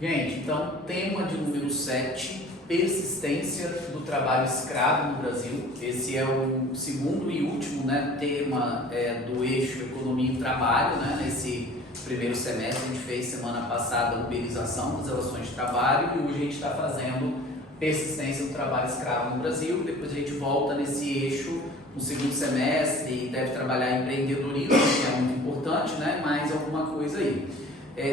Gente, então, tema de número 7, persistência do trabalho escravo no Brasil. Esse é o segundo e último, tema do eixo Economia e Trabalho. Nesse primeiro semestre, a gente fez semana passada a uberização das relações de trabalho e hoje a gente está fazendo persistência do trabalho escravo no Brasil. Depois a gente volta nesse eixo no segundo semestre e deve trabalhar empreendedorismo, que é muito importante, mais alguma coisa aí.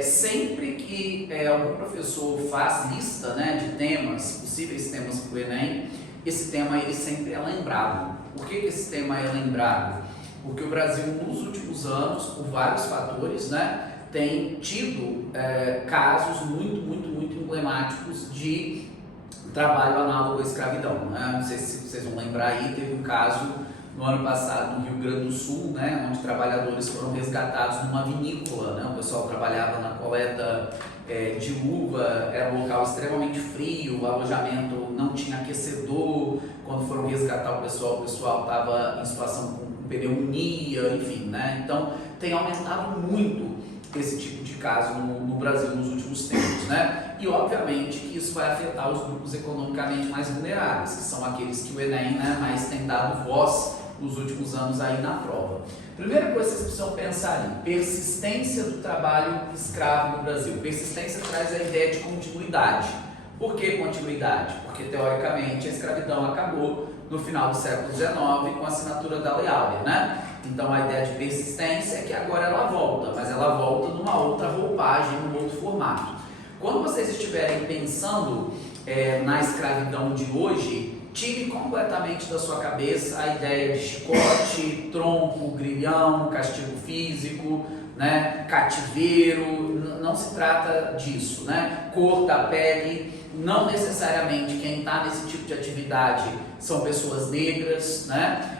Sempre que algum professor faz lista de temas, possíveis temas para o Enem, esse tema ele sempre é lembrado. Por que esse tema é lembrado? Porque o Brasil, nos últimos anos, por vários fatores, tem tido casos muito emblemáticos de trabalho análogo à escravidão. Não sei se vocês vão lembrar aí, teve um caso no ano passado no Rio Grande do Sul, onde trabalhadores foram resgatados numa vinícola. O pessoal trabalhava na coleta de uva, era um local extremamente frio, o alojamento não tinha aquecedor. Quando foram resgatar o pessoal estava em situação com pneumonia, enfim. Então tem aumentado muito esse tipo de caso no Brasil nos últimos tempos, E obviamente que isso vai afetar os grupos economicamente mais vulneráveis, que são aqueles que o Enem mais tem dado voz nos últimos anos aí na prova. Primeira coisa que vocês precisam pensar em persistência do trabalho escravo no Brasil. Persistência traz a ideia de continuidade. Por que continuidade? Porque teoricamente a escravidão acabou no final do século XIX com a assinatura da Lei Áurea, Então a ideia de persistência é que agora ela volta, mas ela volta numa outra roupagem, num outro formato. Quando vocês estiverem pensando na escravidão de hoje, tire completamente da sua cabeça a ideia de chicote, tronco, grilhão, castigo físico, cativeiro. Não se trata disso, Cor da pele. Não necessariamente quem está nesse tipo de atividade são pessoas negras,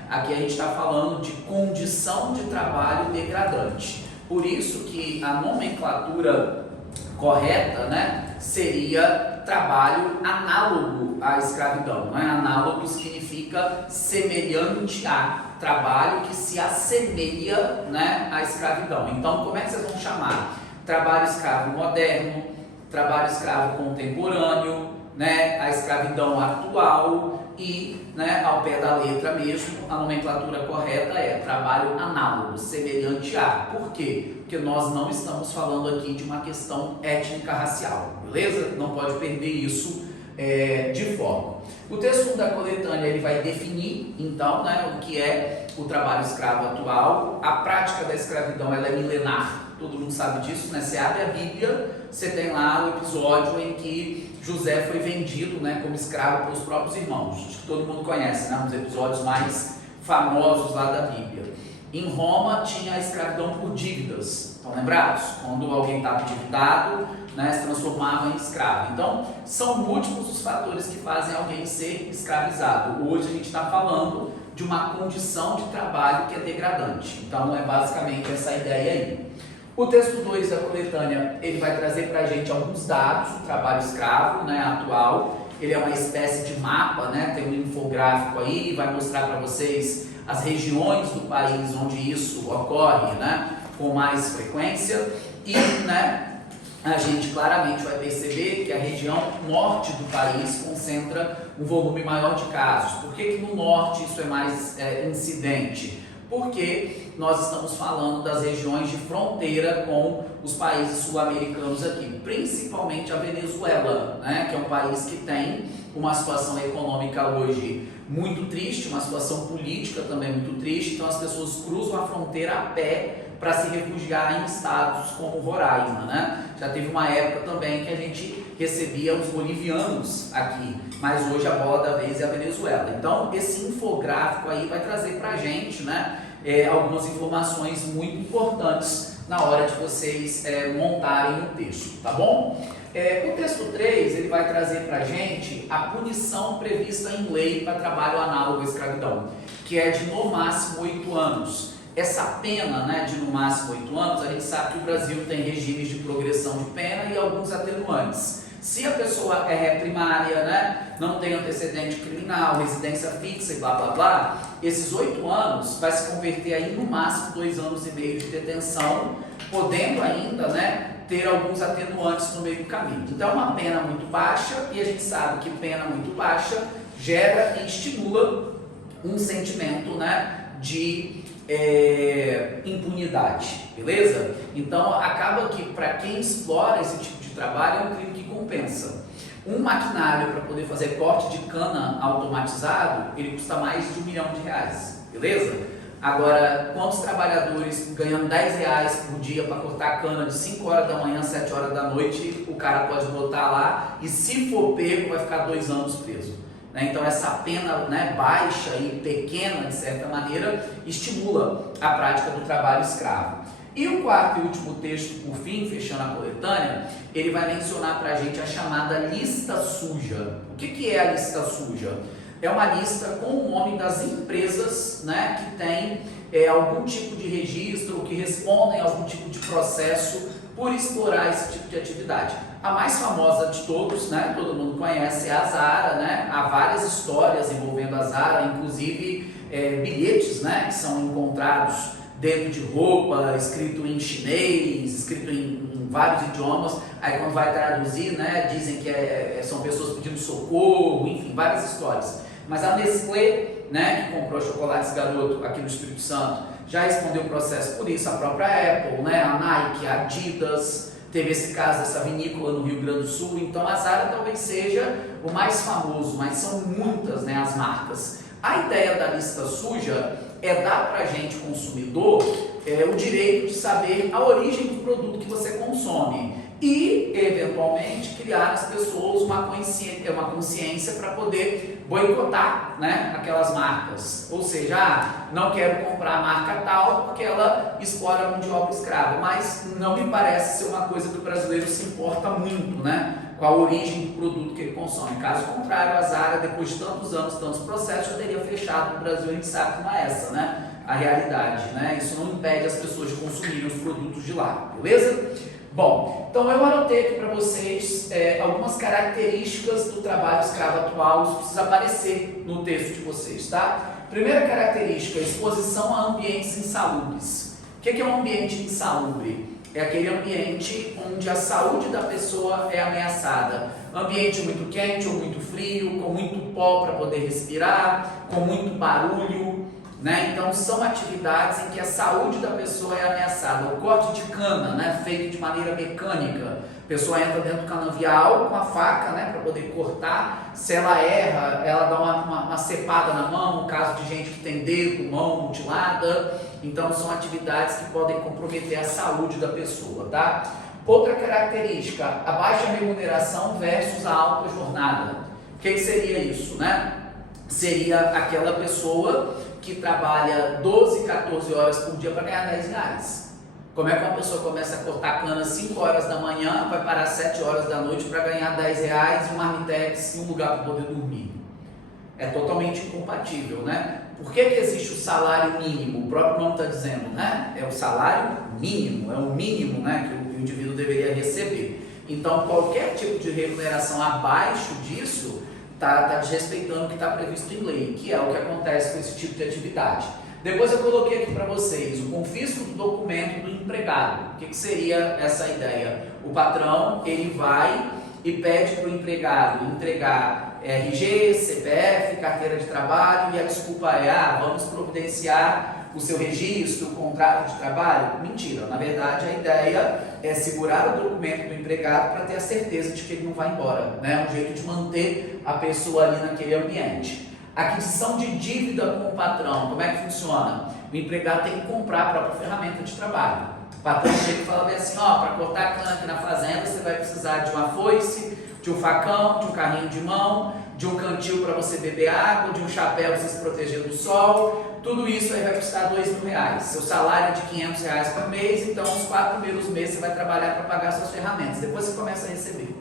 Aqui a gente está falando de condição de trabalho degradante. Por isso que a nomenclatura correta, seria trabalho análogo à escravidão. Análogo significa semelhante a, trabalho que se assemelha, à escravidão. Então, como é que vocês vão chamar? Trabalho escravo moderno, trabalho escravo contemporâneo, a escravidão atual e, ao pé da letra mesmo, a nomenclatura correta é trabalho análogo, semelhante a. Por quê? Porque nós não estamos falando aqui de uma questão étnica-racial, beleza? Não pode perder isso de foco. O texto da coletânea ele vai definir, então, o que é o trabalho escravo atual. A prática da escravidão ela é milenar, todo mundo sabe disso, Você abre a Bíblia, você tem lá o episódio em que José foi vendido, como escravo pelos próprios irmãos. Acho que todo mundo conhece, Um dos episódios mais famosos lá da Bíblia. Em Roma tinha a escravidão por dívidas, estão lembrados? Quando alguém estava endividado, se transformava em escravo. Então, são múltiplos os fatores que fazem alguém ser escravizado. Hoje a gente está falando de uma condição de trabalho que é degradante. Então, é basicamente essa ideia aí. O texto 2 da coletânea, ele vai trazer para a gente alguns dados do trabalho escravo atual. Ele é uma espécie de mapa, tem um infográfico aí, vai mostrar para vocês as regiões do país onde isso ocorre, com mais frequência. E, a gente claramente vai perceber que a região norte do país concentra um volume maior de casos. Por que no norte isso é mais incidente? Porque nós estamos falando das regiões de fronteira com os países sul-americanos aqui, principalmente a Venezuela, que é um país que tem uma situação econômica hoje muito triste, uma situação política também muito triste. Então as pessoas cruzam a fronteira a pé para se refugiar em estados como Roraima, Já teve uma época também que a gente recebia os bolivianos aqui, mas hoje a bola da vez é a Venezuela. Então esse infográfico aí vai trazer para a gente, algumas informações muito importantes na hora de vocês montarem o texto, tá bom? O texto 3 ele vai trazer para a gente a punição prevista em lei para trabalho análogo à escravidão, que é de no máximo 8 anos. Essa pena, de no máximo 8 anos, a gente sabe que o Brasil tem regimes de progressão de pena e alguns atenuantes. Se a pessoa é ré primária, não tem antecedente criminal, residência fixa e blá blá blá, esses 8 anos vai se converter aí no máximo 2 anos e meio de detenção, podendo ainda ter alguns atenuantes no meio do caminho. Então é uma pena muito baixa, e a gente sabe que pena muito baixa gera e estimula um sentimento, né, de impunidade, beleza? Então acaba que para quem explora esse tipo de trabalho é um crime que compensa. Um maquinário para poder fazer corte de cana automatizado, ele custa mais de R$1 milhão, beleza? Agora, quantos trabalhadores ganhando R$10 por dia para cortar cana de 5 horas da manhã, 7 horas da noite, o cara pode botar lá e, se for pego, vai ficar 2 anos preso. Então essa pena, né, baixa e pequena, de certa maneira, estimula a prática do trabalho escravo. E o quarto e último texto, por fim, fechando a coletânea, ele vai mencionar para a gente a chamada lista suja. O que é a lista suja? É uma lista com o nome das empresas, né, que tem algum tipo de registro, que respondem a algum tipo de processo por explorar esse tipo de atividade. A mais famosa de todos, né, todo mundo conhece, é a Zara, né? Há várias histórias envolvendo a Zara, inclusive bilhetes, né, que são encontrados dentro de roupa, escrito em chinês, escrito em vários idiomas. Aí quando vai traduzir, né, dizem que são pessoas pedindo socorro, enfim, várias histórias. Mas a Nestlé, né, que comprou chocolates Garoto aqui no Espírito Santo, já respondeu o processo por isso. A própria Apple, né, a Nike, a Adidas, teve esse caso dessa vinícola no Rio Grande do Sul. Então a Zara talvez seja o mais famoso, mas são muitas, né, as marcas. A ideia da lista suja é dar para a gente, consumidor, o direito de saber a origem do produto que você consome e, eventualmente, criar nas pessoas uma consciência para poder boicotar, né, aquelas marcas. Ou seja, não quero comprar a marca tal porque ela explora a mão de obra escrava, mas não me parece ser uma coisa que o brasileiro se importa muito, né, com a origem do produto que ele consome. Caso contrário, a Zara, depois de tantos anos, tantos processos, já teria fechado no Brasil. A gente sabe como é essa, né, a realidade, né? Isso não impede as pessoas de consumirem os produtos de lá, beleza? Bom, então eu anotei aqui para vocês algumas características do trabalho escravo atual. Isso precisa aparecer no texto de vocês, tá? Primeira característica, exposição a ambientes insalubres. O que é um ambiente insalubre? É aquele ambiente onde a saúde da pessoa é ameaçada. Ambiente muito quente ou muito frio, com muito pó para poder respirar, com muito barulho, né? Então são atividades em que a saúde da pessoa é ameaçada. O corte de cana, né, feito de maneira mecânica. A pessoa entra dentro do canavial com a faca, né, para poder cortar. Se ela erra, ela dá uma cepada na mão, no caso de gente que tem dedo, mão mutilada. Então são atividades que podem comprometer a saúde da pessoa, tá? Outra característica, a baixa remuneração versus a alta jornada. O que seria isso, né? Seria aquela pessoa que trabalha 12, 14 horas por dia para ganhar R$10. Como é que uma pessoa começa a cortar cana às 5 horas da manhã, vai parar às 7 horas da noite para ganhar R$10, um marmitex e um lugar para poder dormir? É totalmente incompatível, né? Por que existe o salário mínimo? O próprio nome está dizendo, né? É o salário mínimo, é o mínimo, né, que o indivíduo deveria receber. Então, qualquer tipo de remuneração abaixo disso está desrespeitando o que está previsto em lei, que é o que acontece com esse tipo de atividade. Depois eu coloquei aqui para vocês o confisco do documento do empregado. O que seria essa ideia? O patrão, ele vai e pede para o empregado entregar RG, CPF, carteira de trabalho, e a desculpa é, vamos providenciar o seu registro, o contrato de trabalho. Mentira, na verdade a ideia é segurar o documento do empregado para ter a certeza de que ele não vai embora, né? Um jeito de manter a pessoa ali naquele ambiente. Aquisição de dívida com o patrão, como é que funciona? O empregado tem que comprar a própria ferramenta de trabalho. O patrão chega e fala bem assim, para cortar a cana aqui na fazenda, você vai precisar de uma foice, de um facão, de um carrinho de mão, de um cantil para você beber água, de um chapéu para você se proteger do sol. Tudo isso aí vai custar R$2.000. Seu salário é de R$500 por mês, então os 4 primeiros meses você vai trabalhar para pagar suas ferramentas. Depois você começa a receber.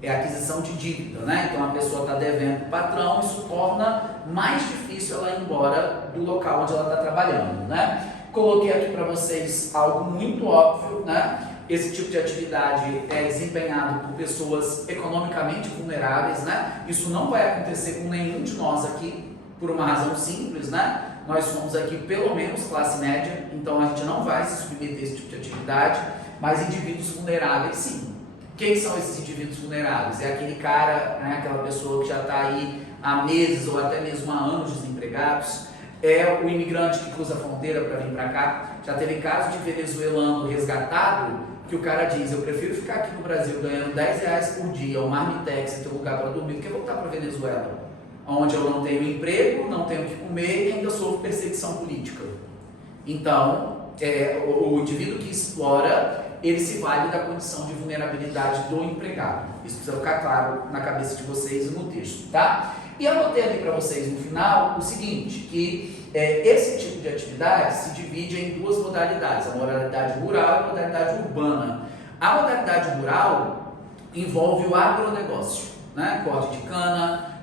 É a aquisição de dívida, né? Então a pessoa está devendo para o patrão, isso torna mais difícil ela ir embora do local onde ela está trabalhando, né? Coloquei aqui para vocês algo muito óbvio, né? Esse tipo de atividade é desempenhado por pessoas economicamente vulneráveis, né? Isso não vai acontecer com nenhum de nós aqui, por uma razão simples, né? Nós somos aqui pelo menos classe média, então a gente não vai se submeter a esse tipo de atividade, mas indivíduos vulneráveis sim. Quem são esses indivíduos vulneráveis? É aquele cara, né, aquela pessoa que já está aí há meses ou até mesmo há anos desempregados, é o imigrante que cruza a fronteira para vir para cá. Já teve caso de venezuelano resgatado que o cara diz: eu prefiro ficar aqui no Brasil ganhando R$10 por dia, um marmitex e ter um lugar para dormir, do que voltar para a Venezuela, onde eu não tenho emprego, não tenho o que comer e ainda sofro perseguição política. Então, o indivíduo que explora, ele se vale da condição de vulnerabilidade do empregado. Isso precisa ficar claro na cabeça de vocês e no texto, tá? E anotei ali para vocês no final o seguinte, que esse tipo de atividade se divide em duas modalidades, a modalidade rural e a modalidade urbana. A modalidade rural envolve o agronegócio, né? Corte de cana,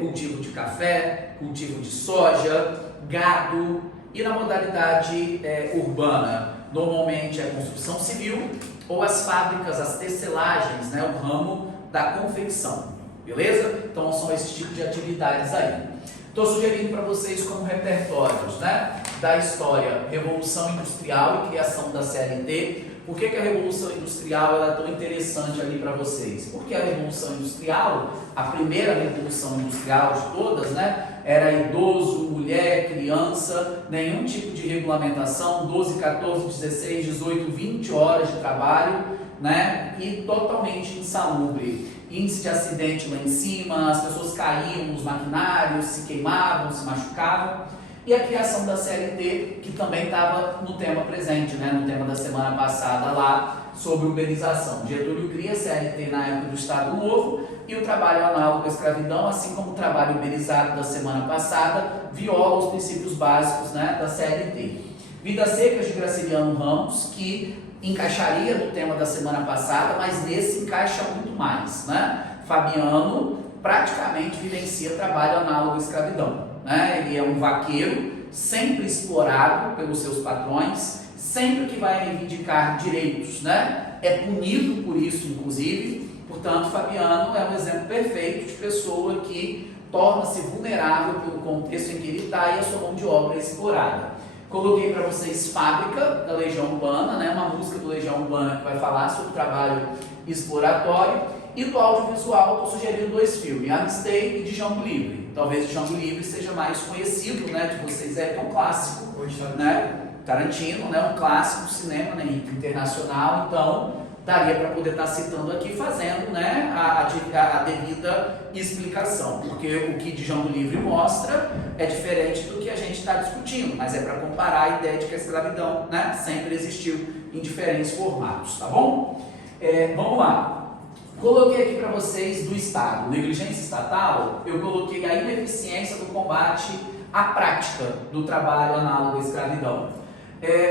cultivo de café, cultivo de soja, gado. E na modalidade urbana, normalmente é construção civil ou as fábricas, as tecelagens, né? O ramo da confecção. Beleza? Então são esses tipos de atividades aí. Estou sugerindo para vocês como repertórios, né, da história, Revolução Industrial e criação da CLT. Por que a Revolução Industrial ela é tão interessante ali para vocês? Porque a Revolução Industrial, a primeira Revolução Industrial de todas, né, era idoso, mulher, criança, nenhum tipo de regulamentação, 12, 14, 16, 18, 20 horas de trabalho, né, e totalmente insalubre. Índice de acidente lá em cima, as pessoas caíam nos maquinários, se queimavam, se machucavam. E a criação da CLT, que também estava no tema presente, né, no tema da semana passada lá, sobre uberização. Getúlio cria a CLT na época do Estado Novo e o trabalho análogo à escravidão, assim como o trabalho uberizado da semana passada, viola os princípios básicos, né, da CLT. Vidas Secas de Graciliano Ramos, que encaixaria no tema da semana passada, mas nesse encaixa muito mais, né? Fabiano praticamente vivencia trabalho análogo à escravidão, né? Ele é um vaqueiro, sempre explorado pelos seus patrões, sempre que vai reivindicar direitos, né? É punido por isso, inclusive. Portanto, Fabiano é um exemplo perfeito de pessoa que torna-se vulnerável pelo contexto em que ele está e a sua mão de obra é explorada. Coloquei para vocês Fábrica, da Legião Urbana, né? Uma música do Legião Urbana que vai falar sobre o trabalho exploratório. E do audiovisual, estou sugerindo dois filmes, Amistei e Django Livre. Talvez Django Livre seja mais conhecido, né, de vocês, é um clássico, né? Tarantino, né? Um clássico do cinema, né, internacional, então daria para poder estar citando aqui, fazendo, né, a devida explicação, porque o que Django Livre mostra é diferente do que a gente está discutindo, mas é para comparar a ideia de que a escravidão, né, sempre existiu em diferentes formatos, tá bom? Vamos lá. Coloquei aqui para vocês do Estado, negligência estatal, eu coloquei a ineficiência do combate à prática do trabalho análogo à escravidão.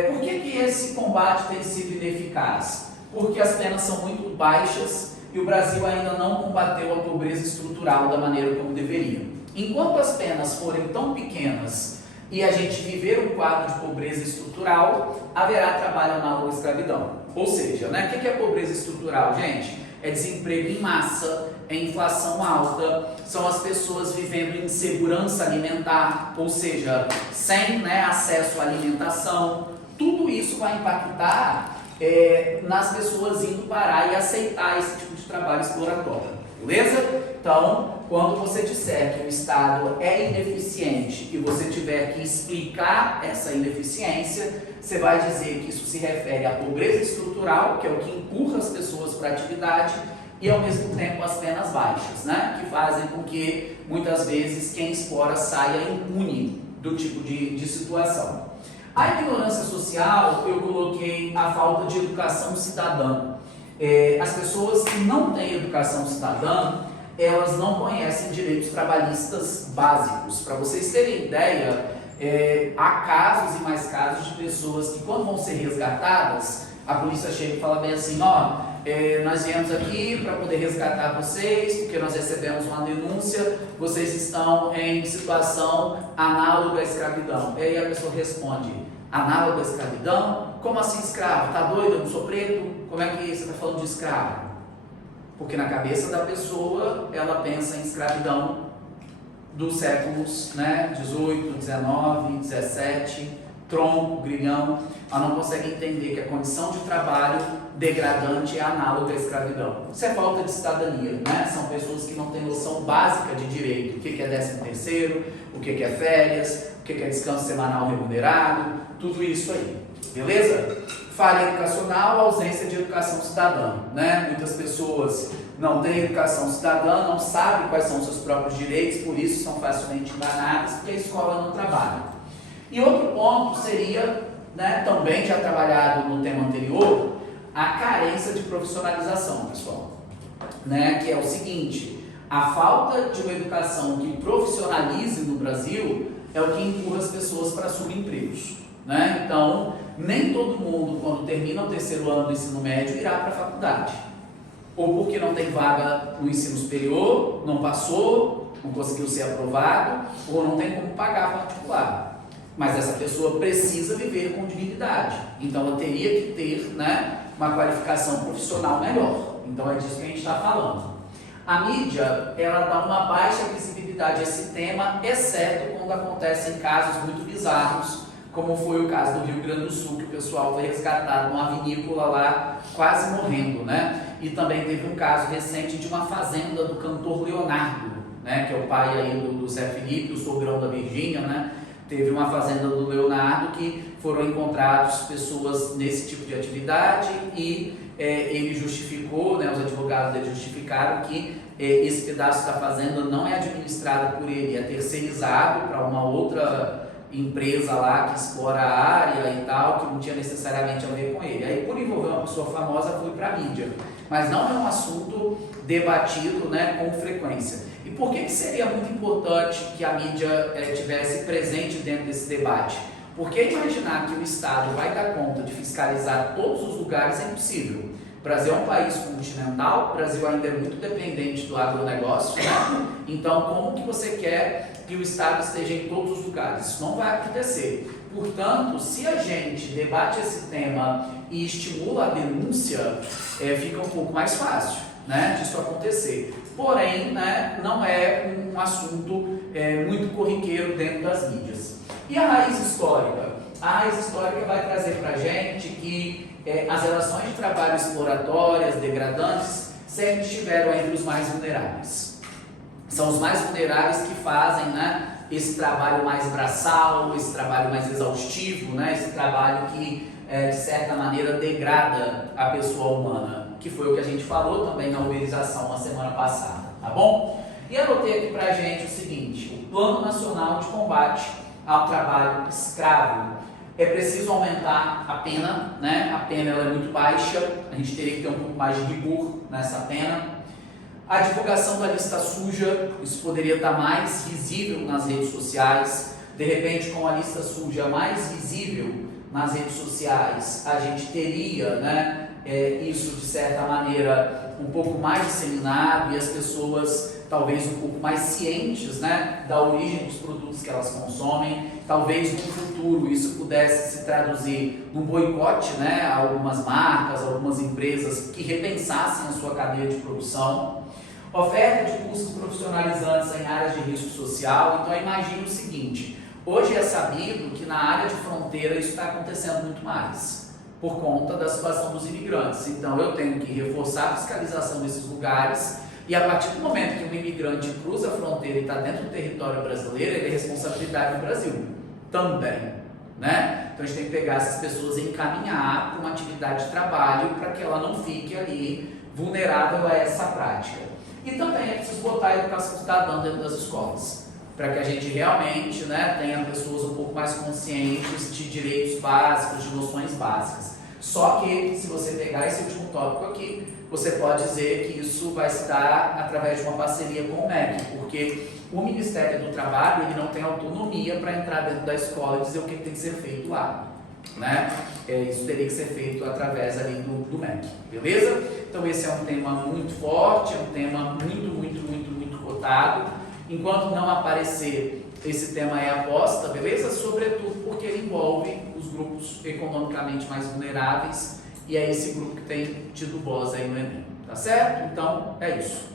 Por que esse combate tem sido ineficaz? Porque as penas são muito baixas e o Brasil ainda não combateu a pobreza estrutural da maneira como deveria. Enquanto as penas forem tão pequenas e a gente viver um quadro de pobreza estrutural, haverá trabalho análogo à escravidão. Ou seja, né, o que é pobreza estrutural, gente? É desemprego em massa, é inflação alta, são as pessoas vivendo em insegurança alimentar, ou seja, sem, né, acesso à alimentação. Tudo isso vai impactar nas pessoas indo parar e aceitar esse tipo de trabalho exploratório, beleza? Então, quando você disser que o Estado é ineficiente e você tiver que explicar essa ineficiência, você vai dizer que isso se refere à pobreza estrutural, que é o que empurra as pessoas para a atividade, e ao mesmo tempo as penas baixas, né? Que fazem com que muitas vezes quem explora saia impune do tipo de situação. A ignorância social, eu coloquei a falta de educação cidadã. As pessoas que não têm educação cidadã, elas não conhecem direitos trabalhistas básicos. Para vocês terem ideia, há casos e mais casos de pessoas que, quando vão ser resgatadas, a polícia chega e fala bem assim: ó, nós viemos aqui para poder resgatar vocês, porque nós recebemos uma denúncia, vocês estão em situação análoga à escravidão. E aí a pessoa responde: análoga à escravidão? Como assim escravo? Tá doido? Eu não sou preto? Como é que você está falando de escravo? Porque na cabeça da pessoa, ela pensa em escravidão dos séculos, né, 18, 19, 17, tronco, grilhão, ela não consegue entender que a condição de trabalho degradante é análoga à escravidão. Isso é falta de cidadania, né? São pessoas que não têm noção básica de direito, o que é 13º, o que é férias, o que é descanso semanal remunerado, tudo isso aí, beleza? Falha educacional, ausência de educação cidadã, né? Muitas pessoas não têm educação cidadã, não sabem quais são os seus próprios direitos, por isso são facilmente enganadas, porque a escola não trabalha. E outro ponto seria, né, também já trabalhado no tema anterior, a carência de profissionalização, pessoal. Né, que é o seguinte, a falta de uma educação que profissionalize no Brasil é o que empurra as pessoas para subempregos. Né? Então, nem todo mundo, quando termina o 3º ano do ensino médio, irá para a faculdade. Ou porque não tem vaga no ensino superior, não passou, não conseguiu ser aprovado, ou não tem como pagar particular. Mas essa pessoa precisa viver com dignidade. Então, ela teria que ter, né, uma qualificação profissional melhor. Então, é disso que a gente está falando. A mídia, ela dá uma baixa visibilidade a esse tema, exceto quando acontecem casos muito bizarros, como foi o caso do Rio Grande do Sul, que o pessoal foi resgatado numa vinícola lá, quase morrendo, né? E também teve um caso recente de uma fazenda do cantor Leonardo, né, que é o pai aí do Zé Felipe, o sogrão da Virgínia, né? Teve uma fazenda do Leonardo que foram encontrados pessoas nesse tipo de atividade e ele justificou, né, os advogados dele justificaram que esse pedaço da fazenda não é administrado por ele, é terceirizado para uma outra empresa lá que explora a área e tal, que não tinha necessariamente a ver com ele. Aí, por envolver uma pessoa famosa, foi para a mídia. Mas não é um assunto debatido, né, com frequência. E por que seria muito importante que a mídia tivesse presente dentro desse debate? Porque imaginar que o Estado vai dar conta de fiscalizar todos os lugares é impossível. O Brasil é um país continental, o Brasil ainda é muito dependente do agronegócio, né? Então, como que você quer que o Estado esteja em todos os lugares? Isso não vai acontecer. Portanto, se a gente debate esse tema e estimula a denúncia, fica um pouco mais fácil, né, disso acontecer. Porém, né, não é um assunto muito corriqueiro dentro das mídias. E a raiz histórica? A raiz histórica vai trazer para a gente que as relações de trabalho exploratórias, degradantes, sempre estiveram entre os mais vulneráveis. São os mais vulneráveis que fazem, né, esse trabalho mais braçal, esse trabalho mais exaustivo, né, esse trabalho que, de certa maneira, degrada a pessoa humana, que foi o que a gente falou também na uberização na semana passada, tá bom? E anotei aqui pra gente o seguinte: o Plano Nacional de Combate ao Trabalho Escravo. É preciso aumentar a pena, né? A pena ela é muito baixa, a gente teria que ter um pouco mais de rigor nessa pena. A divulgação da lista suja, isso poderia estar mais visível nas redes sociais. De repente, com a lista suja mais visível nas redes sociais, a gente teria, né, isso de certa maneira um pouco mais disseminado e as pessoas talvez um pouco mais cientes, né, da origem dos produtos que elas consomem. Talvez no futuro isso pudesse se traduzir num boicote, né, a algumas marcas, algumas empresas que repensassem a sua cadeia de produção. Oferta de cursos profissionalizantes em áreas de risco social. Então imagine o seguinte: hoje é sabido que na área de fronteira isso está acontecendo muito mais, por conta da situação dos imigrantes. Então eu tenho que reforçar a fiscalização desses lugares e a partir do momento que um imigrante cruza a fronteira e está dentro do território brasileiro, ele é responsabilidade do Brasil também, né? Então a gente tem que pegar essas pessoas e encaminhar para uma atividade de trabalho para que ela não fique ali vulnerável a essa prática. E também é preciso botar a educação cidadã dentro das escolas, para que a gente realmente, né, tenha pessoas um pouco mais conscientes de direitos básicos, de noções básicas. Só que, se você pegar esse último tópico aqui, você pode dizer que isso vai se dar através de uma parceria com o MEC, porque o Ministério do Trabalho ele não tem autonomia para entrar dentro da escola e dizer o que tem que ser feito lá, né? Isso teria que ser feito através ali do MEC, beleza? Então esse é um tema muito forte, é um tema muito cotado. Enquanto não aparecer, esse tema é aposta, beleza? Sobretudo porque ele envolve os grupos economicamente mais vulneráveis e é esse grupo que tem tido voz aí no Enem, tá certo? Então é isso.